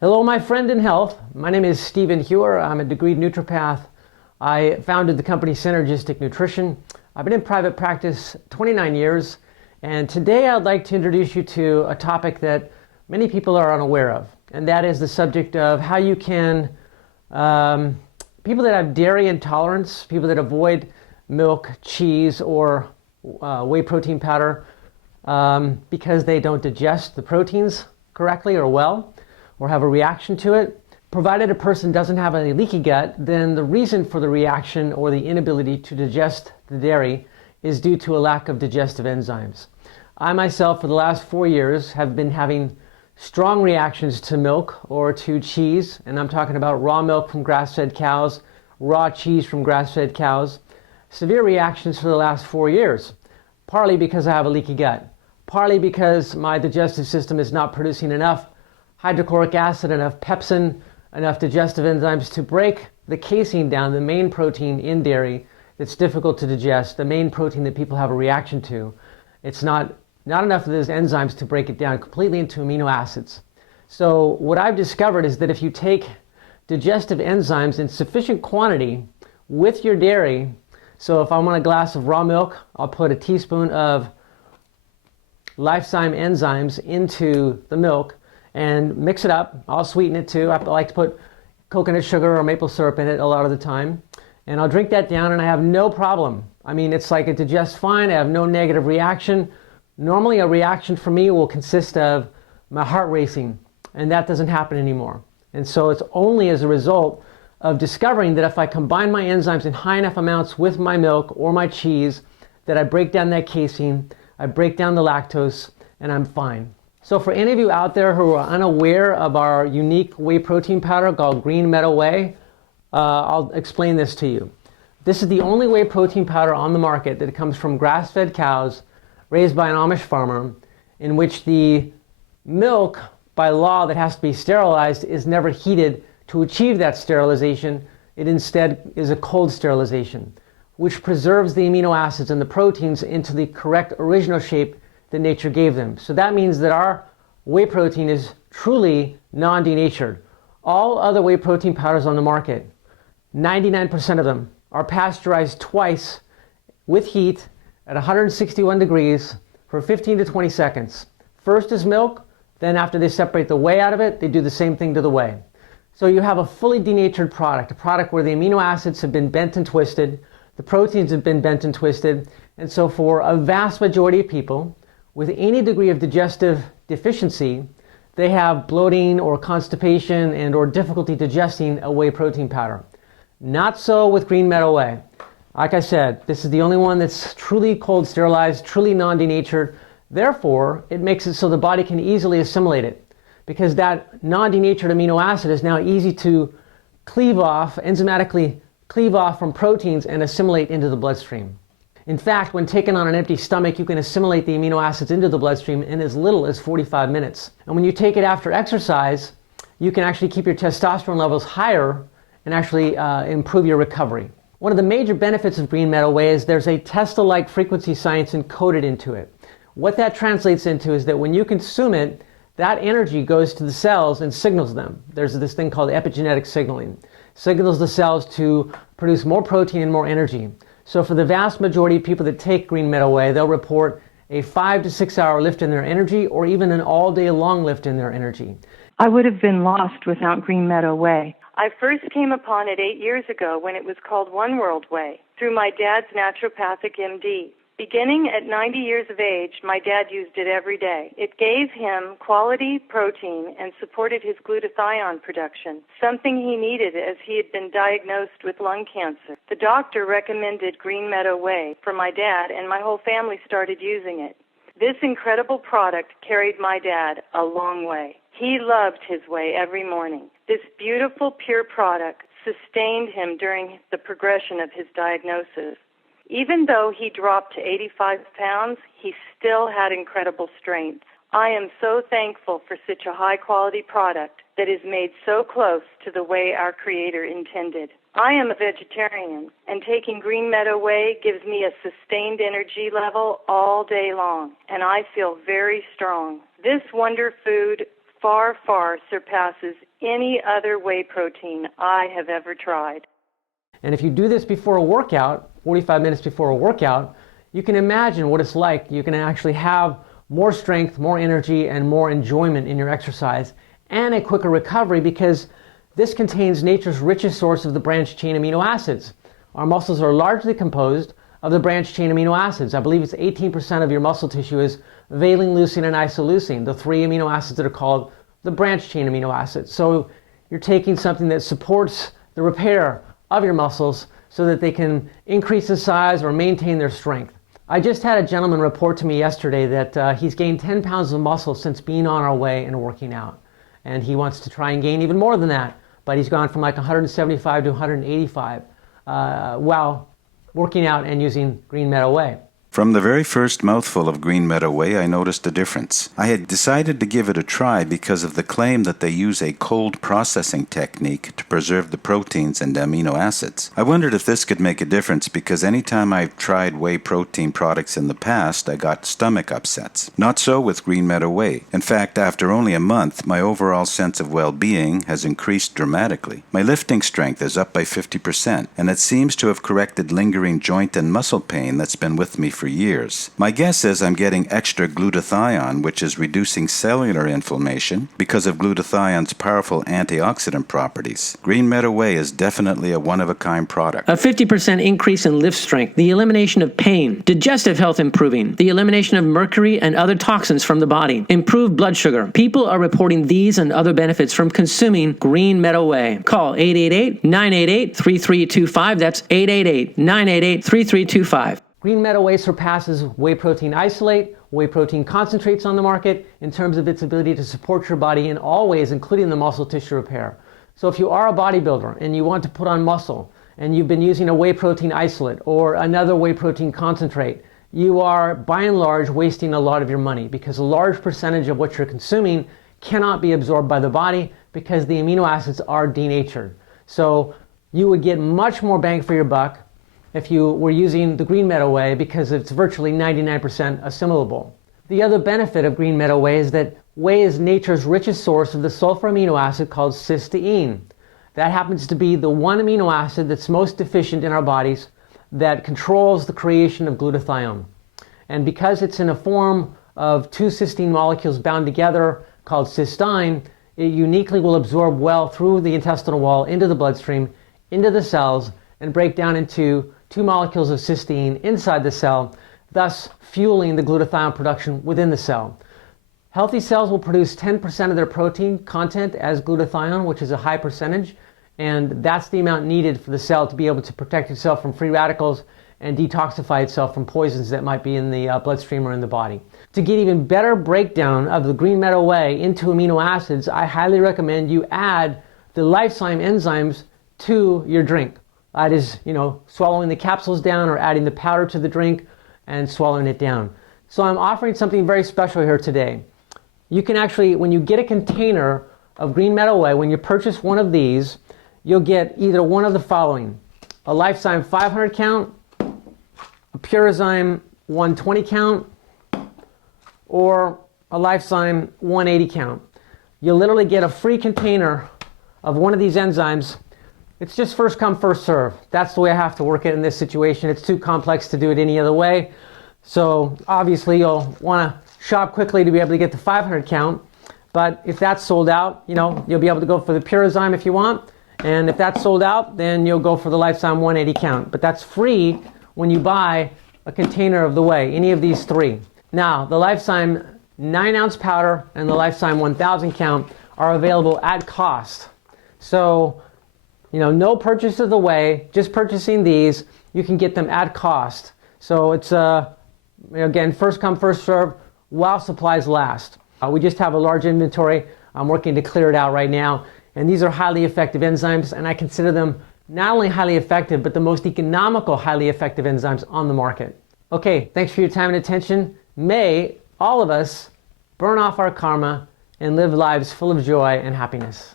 Hello, my friend in health. My name is Stephen Hewer. I'm a degreed naturopath. I founded the company Synergistic Nutrition. I've been in private practice 29 years, and today I'd like to introduce you to a topic that many people are unaware of, and that is the subject of how you can, people that have dairy intolerance, people that avoid milk, cheese, or whey protein powder because they don't digest the proteins correctly or well, or have a reaction to it. Provided a person doesn't have a leaky gut, then the reason for the reaction or the inability to digest the dairy is due to a lack of digestive enzymes. I myself, for the last 4 years, have been having strong reactions to milk or to cheese, and I'm talking about raw milk from grass-fed cows, raw cheese from grass-fed cows. Severe reactions for the last 4 years, partly because I have a leaky gut, partly because my digestive system is not producing enough hydrochloric acid, enough pepsin, enough digestive enzymes to break the casein down, the main protein in dairy that's difficult to digest, the main protein that people have a reaction to. It's not enough of those enzymes to break it down completely into amino acids. So what I've discovered is that if you take digestive enzymes in sufficient quantity with your dairy, so if I want a glass of raw milk, I'll put a teaspoon of Liyfzyme enzymes into the milk and mix it up. I'll sweeten it too. I like to put coconut sugar or maple syrup in it a lot of the time. And I'll drink that down and I have no problem. I mean, it's like it digests fine. I have no negative reaction. Normally a reaction for me will consist of my heart racing, and that doesn't happen anymore. And so it's only as a result of discovering that if I combine my enzymes in high enough amounts with my milk or my cheese, that I break down that casein, I break down the lactose, and I'm fine. So for any of you out there who are unaware of our unique whey protein powder called Green Meadow Whey, I'll explain this to you. This is the only whey protein powder on the market that comes from grass-fed cows raised by an Amish farmer, in which the milk, by law, that has to be sterilized is never heated to achieve that sterilization. It instead is a cold sterilization, which preserves the amino acids and the proteins into the correct original shape that nature gave them. So that means that our whey protein is truly non-denatured. All other whey protein powders on the market, 99% of them, are pasteurized twice with heat at 161 degrees for 15 to 20 seconds. First is milk, then after they separate the whey out of it, they do the same thing to the whey. So you have a fully denatured product, a product where the amino acids have been bent and twisted, the proteins have been bent and twisted, and so for a vast majority of people, with any degree of digestive deficiency, they have bloating or constipation and or difficulty digesting a whey protein powder. Not so with Green Meadow Whey. Like I said, this is the only one that's truly cold sterilized, truly non-denatured. Therefore, it makes it so the body can easily assimilate it, because that non-denatured amino acid is now easy to cleave off, enzymatically cleave off from proteins and assimilate into the bloodstream. In fact, when taken on an empty stomach, you can assimilate the amino acids into the bloodstream in as little as 45 minutes. And when you take it after exercise, you can actually keep your testosterone levels higher and actually improve your recovery. One of the major benefits of Green Meadow Whey is there's a Tesla-like frequency science encoded into it. What that translates into is that when you consume it, that energy goes to the cells and signals them. There's this thing called epigenetic signaling. Signals the cells to produce more protein and more energy. So for the vast majority of people that take Green Meadow Whey, they'll report a 5 to 6 hour lift in their energy, or even an all day long lift in their energy. I would have been lost without Green Meadow Whey. I first came upon it 8 years ago when it was called One World Whey through my dad's naturopathic MD. Beginning at 90 years of age, my dad used it every day. It gave him quality protein and supported his glutathione production, something he needed as he had been diagnosed with lung cancer. The doctor recommended Green Meadow Whey for my dad, and my whole family started using it. This incredible product carried my dad a long way. He loved his whey every morning. This beautiful, pure product sustained him during the progression of his diagnosis. Even though he dropped to 85 pounds, he still had incredible strength. I am so thankful for such a high-quality product that is made so close to the way our Creator intended. I am a vegetarian, and taking Green Meadow Whey gives me a sustained energy level all day long, and I feel very strong. This wonder food far, far surpasses any other whey protein I have ever tried. And if you do this before a workout, 45 minutes before a workout, you can imagine what it's like. You can actually have more strength, more energy, and more enjoyment in your exercise, and a quicker recovery because this contains nature's richest source of the branched chain amino acids. Our muscles are largely composed of the branched chain amino acids. I believe it's 18% of your muscle tissue is valine, leucine, and isoleucine, the three amino acids that are called the branched chain amino acids. So you're taking something that supports the repair of your muscles so that they can increase in size or maintain their strength. I just had a gentleman report to me yesterday that he's gained 10 pounds of muscle since being on our way and working out. And he wants to try and gain even more than that, but he's gone from like 175 to 185 while working out and using Green Meadow Whey. From the very first mouthful of Green Meadow Whey, I noticed a difference. I had decided to give it a try because of the claim that they use a cold processing technique to preserve the proteins and amino acids. I wondered if this could make a difference because anytime I've tried whey protein products in the past, I got stomach upsets. Not so with Green Meadow Whey. In fact, after only a month, my overall sense of well-being has increased dramatically. My lifting strength is up by 50%, and it seems to have corrected lingering joint and muscle pain that's been with me for years. My guess is I'm getting extra glutathione, which is reducing cellular inflammation because of glutathione's powerful antioxidant properties. Green Meadow Whey is definitely a one-of-a-kind product. A 50% increase in lift strength, the elimination of pain, digestive health improving, the elimination of mercury and other toxins from the body, improved blood sugar. People are reporting these and other benefits from consuming Green Meadow Whey. Call 888-988-3325. That's 888-988-3325. Green Meadow Whey surpasses whey protein isolate, whey protein concentrates on the market in terms of its ability to support your body in all ways, including the muscle tissue repair. So if you are a bodybuilder and you want to put on muscle and you've been using a whey protein isolate or another whey protein concentrate, you are by and large wasting a lot of your money because a large percentage of what you're consuming cannot be absorbed by the body because the amino acids are denatured. So you would get much more bang for your buck if you were using the Green Meadow Whey because it's virtually 99% assimilable. The other benefit of Green Meadow Whey is that whey is nature's richest source of the sulfur amino acid called cysteine. That happens to be the one amino acid that's most deficient in our bodies that controls the creation of glutathione. And because it's in a form of two cysteine molecules bound together called cysteine, it uniquely will absorb well through the intestinal wall into the bloodstream, into the cells, and break down into two molecules of cysteine inside the cell, thus fueling the glutathione production within the cell. Healthy cells will produce 10% of their protein content as glutathione, which is a high percentage, and that's the amount needed for the cell to be able to protect itself from free radicals and detoxify itself from poisons that might be in the bloodstream or in the body. To get even better breakdown of the Green Meadow Whey into amino acids, I highly recommend you add the Liyfzyme enzymes to your drink. That is, swallowing the capsules down or adding the powder to the drink and swallowing it down. So I'm offering something very special here today. You can actually, when you get a container of Green Meadow Whey, when you purchase one of these, you'll get either one of the following: a Liyfzyme 500 count, a Purizyme 120 count, or a Liyfzyme 180 count. You'll literally get a free container of one of these enzymes. It's just first come, first serve. That's the way I have to work it in this situation. It's too complex to do it any other way. So obviously you'll want to shop quickly to be able to get the 500 count. But if that's sold out, you'll be able to go for the Purizyme if you want. And if that's sold out, then you'll go for the Liyfzyme 180 count. But that's free when you buy a container of the whey, any of these three. Now, the Liyfzyme 9-ounce powder and the Liyfzyme 1000 count are available at cost. So no purchase of the whey, just purchasing these, you can get them at cost. So it's, again, first come, first serve while supplies last. We just have a large inventory. I'm working to clear it out right now. And these are highly effective enzymes, and I consider them not only highly effective, but the most economical highly effective enzymes on the market. Okay, thanks for your time and attention. May all of us burn off our karma and live lives full of joy and happiness.